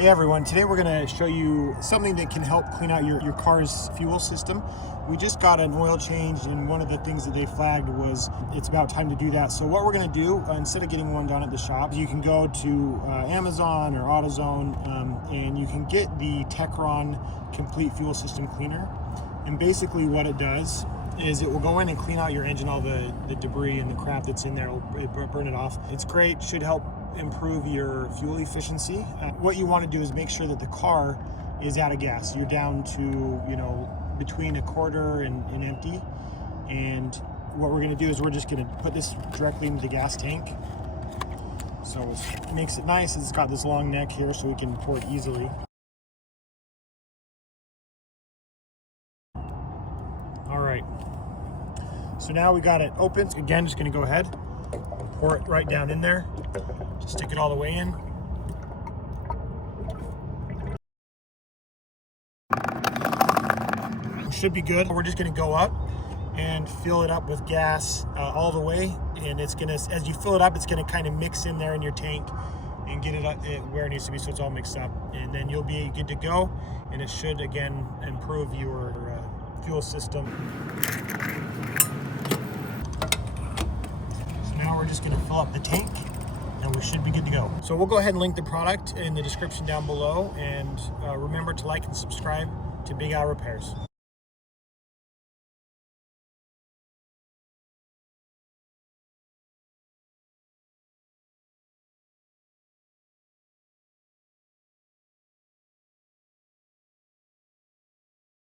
Hey everyone, today we're going to show you something that can help clean out your car's fuel system. We just got an oil change, and one of the things that they flagged was it's about time to do that. So what we're going to do, instead of getting one done at the shop, you can go to Amazon or AutoZone and you can get the Techron Complete Fuel System Cleaner. And basically what it does is it will go in and clean out your engine, all the debris and the crap that's in there. It'll burn it off. It's great, should help improve your fuel efficiency. What you want to do is make sure that the car is out of gas. You're down to, between a quarter and empty. And what we're going to do is we're just going to put this directly into the gas tank. So it makes it nice. It's got this long neck here so we can pour it easily. All right. So now we got it open. Again, just going to go ahead, pour it right down in there. Just stick it all the way in. It should be good. We're just going to go up and fill it up with gas all the way, and it's going to, as you fill it up, it's going to kind of mix in there in your tank and get it where it needs to be, so it's all mixed up, and then you'll be good to go. And it should again improve your fuel system. So now we're just going to fill up the tank and we should be good to go. So we'll go ahead and link the product in the description down below, and remember to like and subscribe to Big Al Repairs.